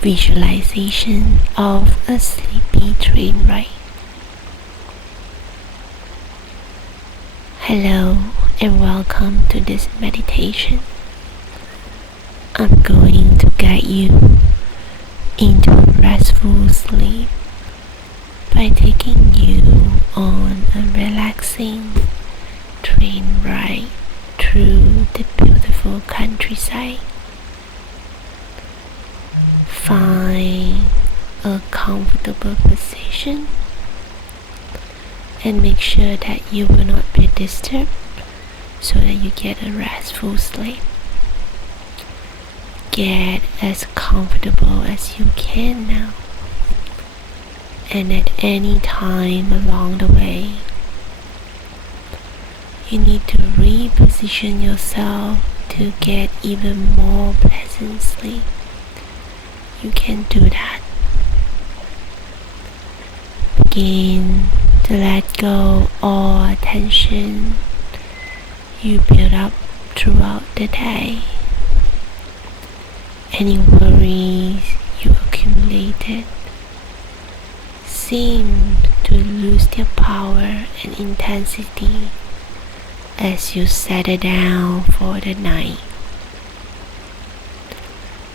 Visualization of a sleepy train ride. Hello and welcome to this meditation. I'm going to guide you into a restful sleep by taking you on a relaxing train ride through the beautiful countryside. Find a comfortable position and make sure that you will not be disturbed so that you get a restful sleep. Get as comfortable as you can now, and at any time along the way you need to reposition yourself to get even more pleasant sleep. You can do that. Begin to let go all tension you build up throughout the day. Any worries you accumulated seem to lose their power and intensity as you settle down for the night.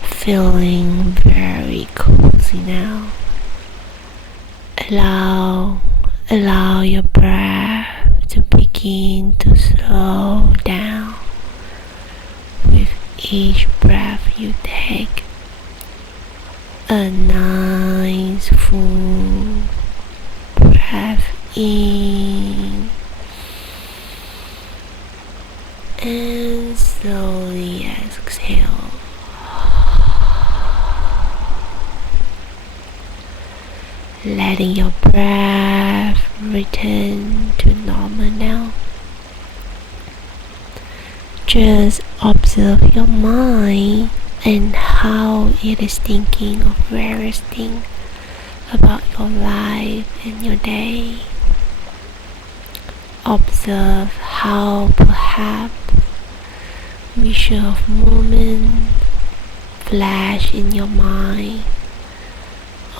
Feeling very cozy now. Allow your breath to begin to slow down with each breath you take. A nice full breath in and slowly exhale. Letting your breath return to normal now. Just observe your mind and how it is thinking of various things about your life and your day. Observe how perhaps visual of moments flash in your mind,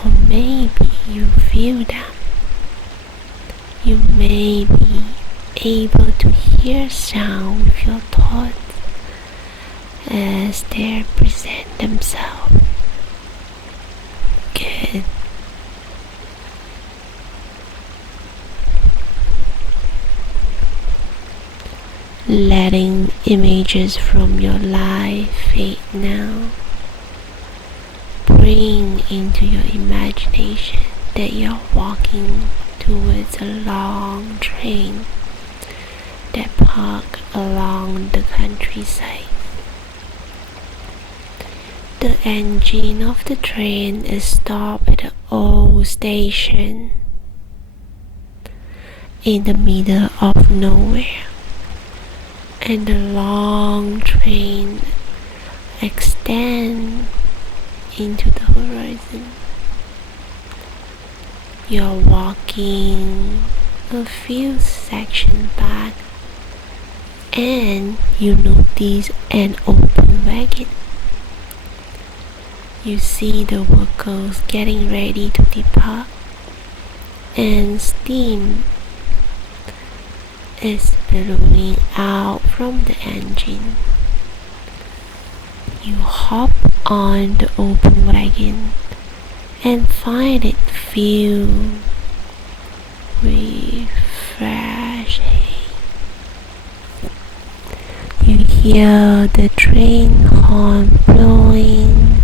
or maybe you feel them. You may be able to hear sound with your thoughts as they present themselves. Good. Letting images from your life fade now. Bring into your imagination that you're walking towards a long train that parks along the countryside. The engine of the train is stopped at an old station in the middle of nowhere, and the long train extends into the horizon. You're walking a few sections back and you notice an open wagon. You see the workers getting ready to depart, and steam is billowing out from the engine. You hop on the open wagon and find it filled with fresh hay. You hear the train horn blowing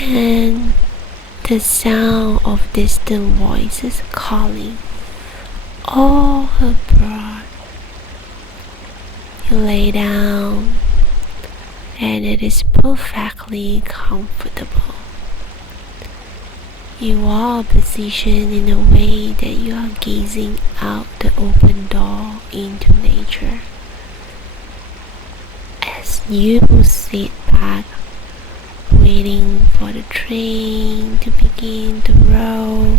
and the sound of distant voices calling all abroad. You lay down and it is perfectly comfortable. You are positioned in a way that you are gazing out the open door into nature. As you sit back, waiting for the train to begin to roll,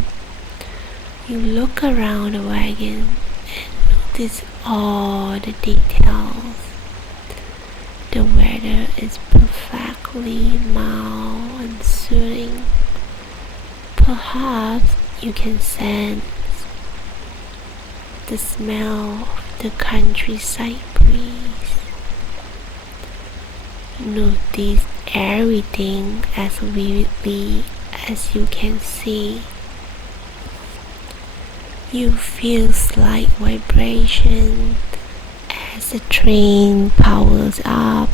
you look around the wagon and notice all the details The weather is perfectly mild and soothing. Perhaps you can sense the smell of the countryside breeze. Notice everything as vividly as you can see. You feel slight vibration as the train powers up,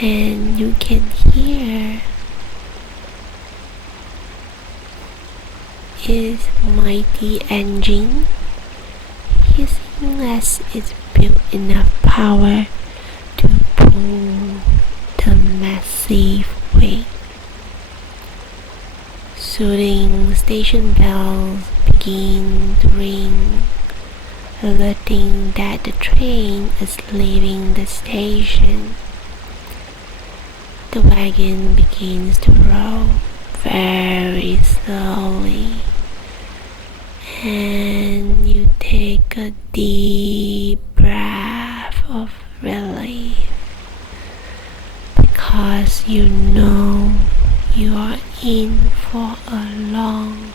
and you can hear its mighty engine hissing as it built enough power to pull the massive weight. Soothing station bells begin to ring, alerting that the train is leaving the station. The wagon begins to roll very slowly, and you take a deep breath of relief because you know you are in for a long,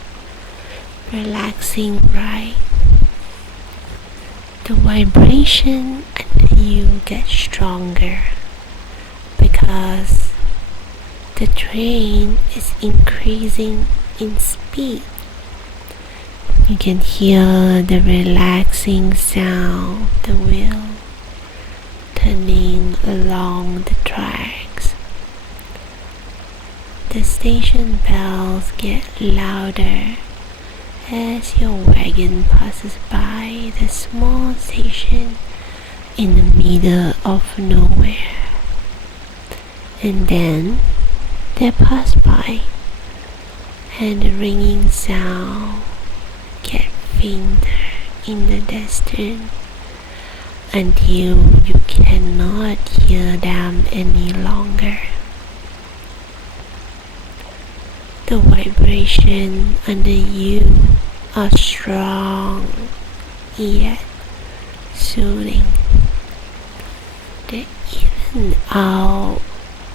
relaxing ride. The vibration under you gets stronger because the train is increasing in speed. You can hear the relaxing sound of the wheel turning along the tracks. The station bells get louder as your wagon passes by the small station in the middle of nowhere. And then they pass by, and the ringing sound gets fainter in the distance until you cannot hear them any longer. The vibration under you are strong yet soothing. They even out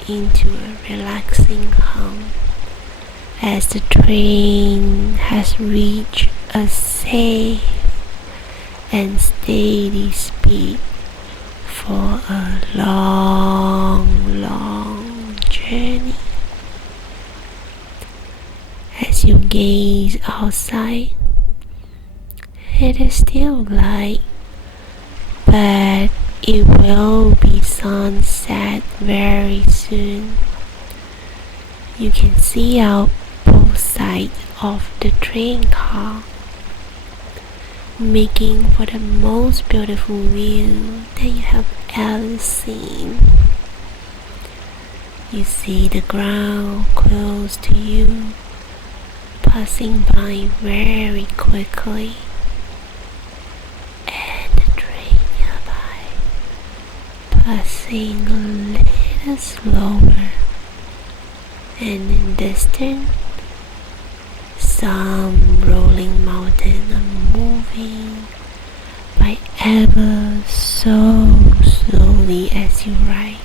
into a relaxing hum as the train has reached a safe and steady speed for a long journey. As you gaze outside, it is still light, but it will be sunset very soon. You can see out both sides of the train car, making for the most beautiful view that you have ever seen. You see the ground close to you passing by very quickly, and the train nearby passing a little slower, and in distance some rolling mountains are moving by ever so slowly as you ride.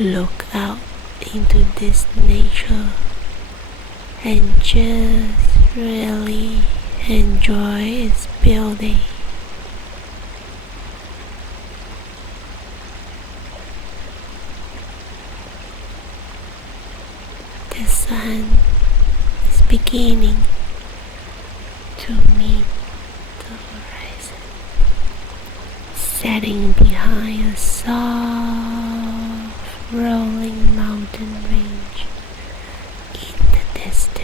Look out into this nature and just really enjoy its beauty. The sun is beginning to meet the horizon, setting behind a soft rolling mountain range in the distance.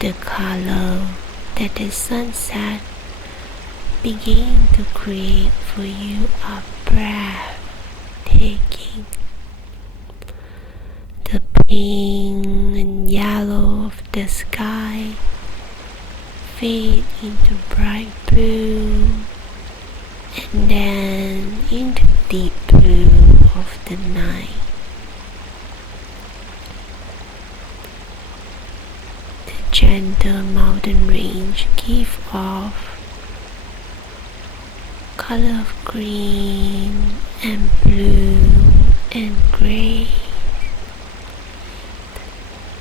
The color that the sunset begin to create for you are breathtaking. The pink and yellow of the sky fade into bright blue, and then into deep blue of the night. The gentle mountain range give off color of green and blue and gray.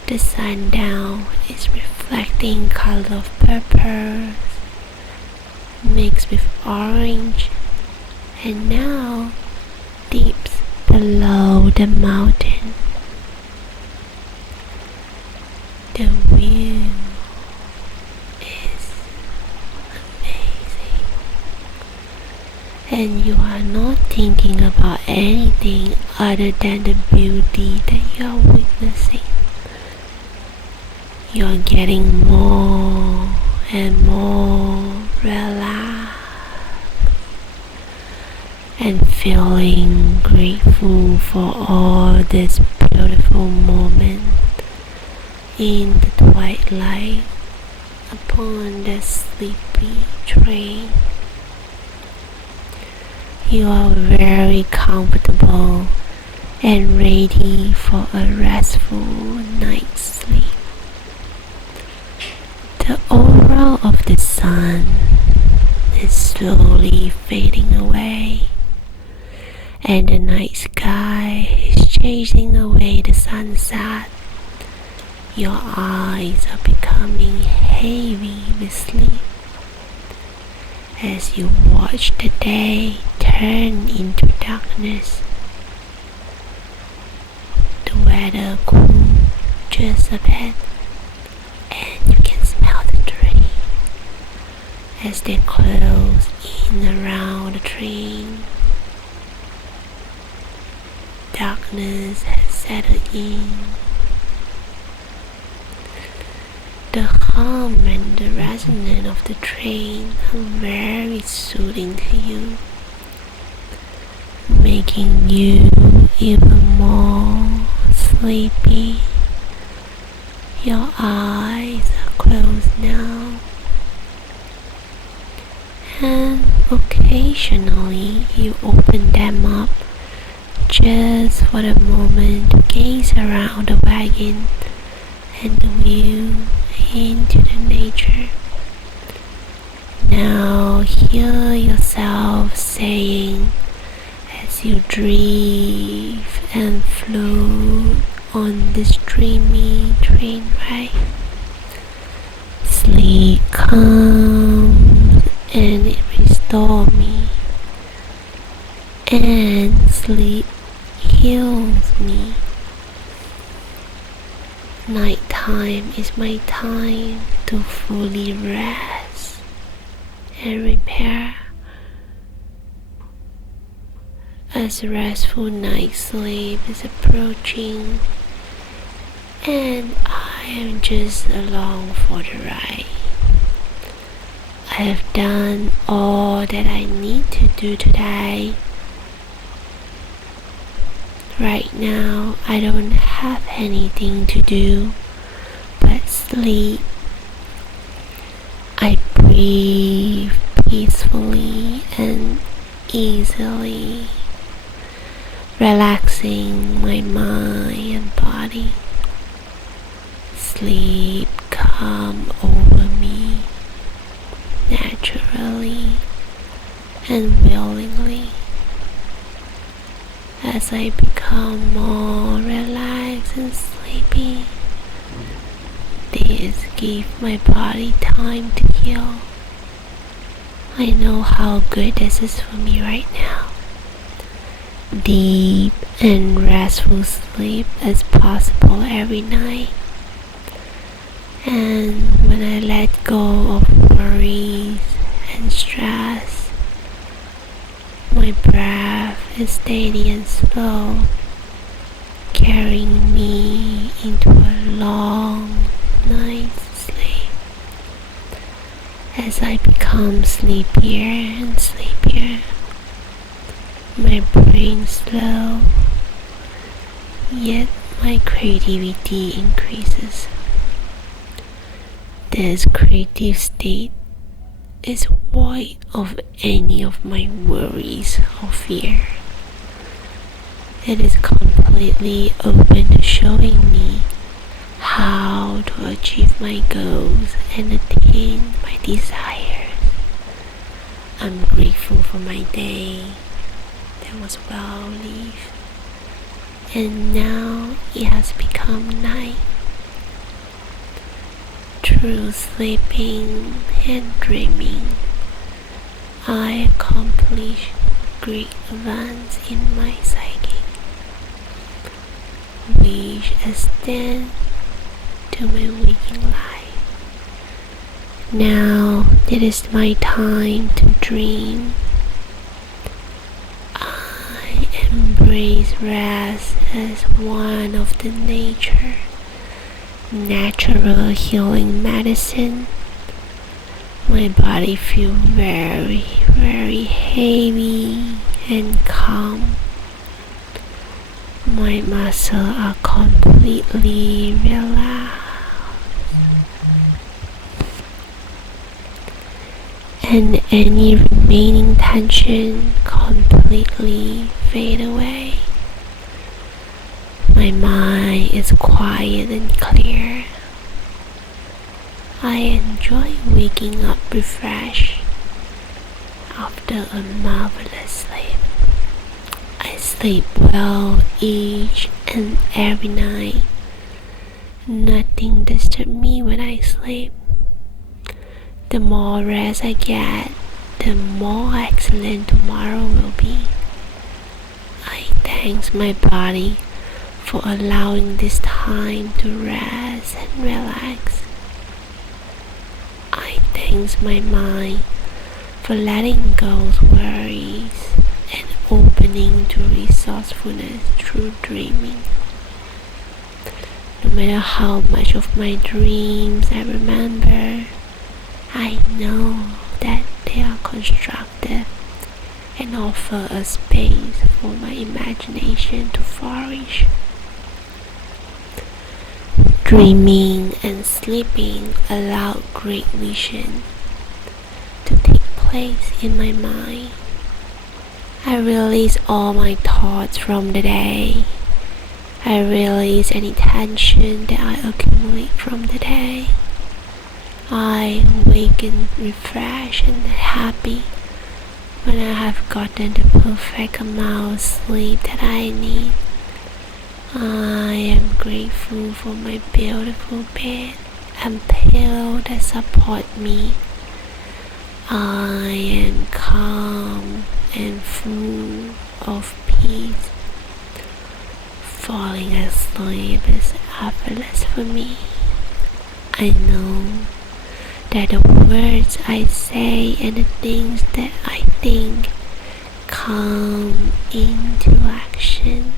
The sundown is reflecting color of purple mixed with orange, and now deep below the mountain, the view is amazing, and you are not thinking about anything other than the beauty that you are witnessing. You are getting more and more relaxed and feeling grateful for all this beautiful moment in the twilight upon the sleepy train. You are very comfortable and ready for a restful night's sleep. The aura of the sun is slowly fading away, and the night sky is chasing away the sunset. Your eyes are becoming heavy with sleep as you watch the day turn into darkness. The weather cooled just a bit, and you can smell the tree as they close in around the train. Darkness has settled in. The hum and the resonance of the train are very soothing to you, making you even more sleepy. Your eyes are closed now, and occasionally you open them up just for a moment to gaze around the wagon and the view into the nature. Now hear yourself saying as you drift and float on this dreamy train ride. Sleep comes and it restores me, and sleep heals me. Nighttime is my time to fully rest and repair. As restful night sleep is approaching, and I am just along for the ride. I have done all that I need to do today. Right now, I don't have anything to do but sleep. I breathe peacefully and easily, relaxing my mind and body. Sleep come over me naturally and willingly. As I become more relaxed and sleepy, this gives my body time to heal. I know how good this is for me right now. Deep and restful sleep is possible every night. And when I let go of worries and stress, my breath is steady and slow, carrying me into a long night's sleep. As I become sleepier and sleepier, my brain slow, yet my creativity increases. This creative state is void of any of my worries or fear. It is completely open to showing me how to achieve my goals and attain my desires. I'm grateful grateful for my day that was well lived, and now it has become night. Through sleeping and dreaming, I accomplish great advance in my psyche, which extends to my waking life. Now it is my time to dream. I embrace rest as one of the natural healing medicine. My body feels very, very heavy and calm. My muscles are completely relaxed, and any remaining tension completely fade away. My mind is quiet and clear. I enjoy waking up refreshed after a marvelous sleep. I sleep well each and every night. Nothing disturbs me when I sleep. The more rest I get, the more excellent tomorrow will be. I thank my body for allowing this time to rest and relax. I thank my mind for letting go worries and opening to resourcefulness through dreaming. No matter how much of my dreams I remember, I know that they are constructive and offer a space for my imagination to flourish. Dreaming and sleeping allow great vision to take place in my mind. I release all my thoughts from the day. I release any tension that I accumulate from the day. I awaken refreshed and happy when I have gotten the perfect amount of sleep that I need. I am grateful for my beautiful bed and pillow that support me. I am calm and full of peace. Falling asleep is effortless for me. I know that the words I say and the things that I think come into action.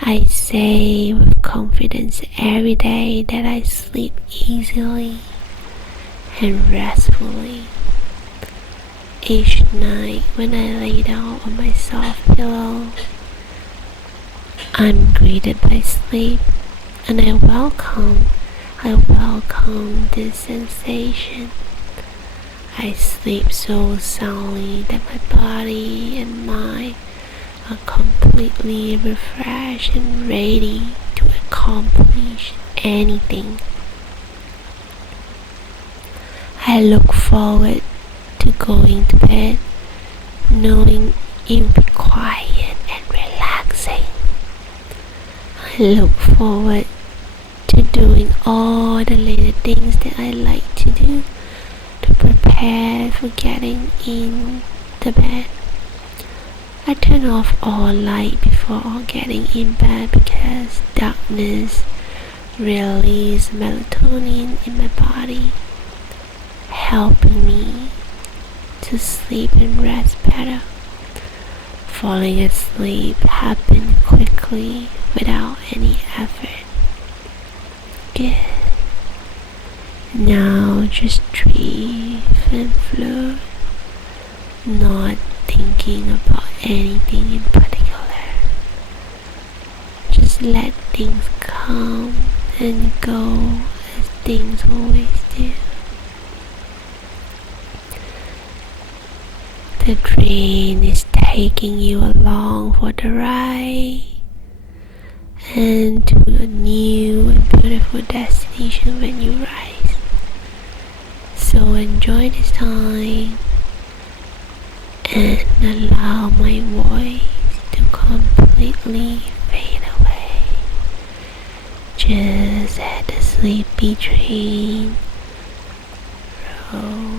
I say with confidence every day that I sleep easily and restfully. Each night when I lay down on my soft pillow, I'm greeted by sleep, and I welcome this sensation. I sleep so soundly that my body and mind are completely refreshed and ready to accomplish anything. I look forward to going to bed, knowing it will be quiet and relaxing. I look forward to doing all the little things that I like to do to prepare for getting in the bed. I turn off all light before getting in bed because darkness releases melatonin in my body, helping me to sleep and rest better. Falling asleep happens quickly without any effort. Good. Now just drift and float, not thinking about anything in particular. Just let things come and go as things always do. The train is taking you along for the ride and to a new and beautiful destination when you rise. So enjoy this time and allow my voice to completely fade away. Just let the sleepy train roll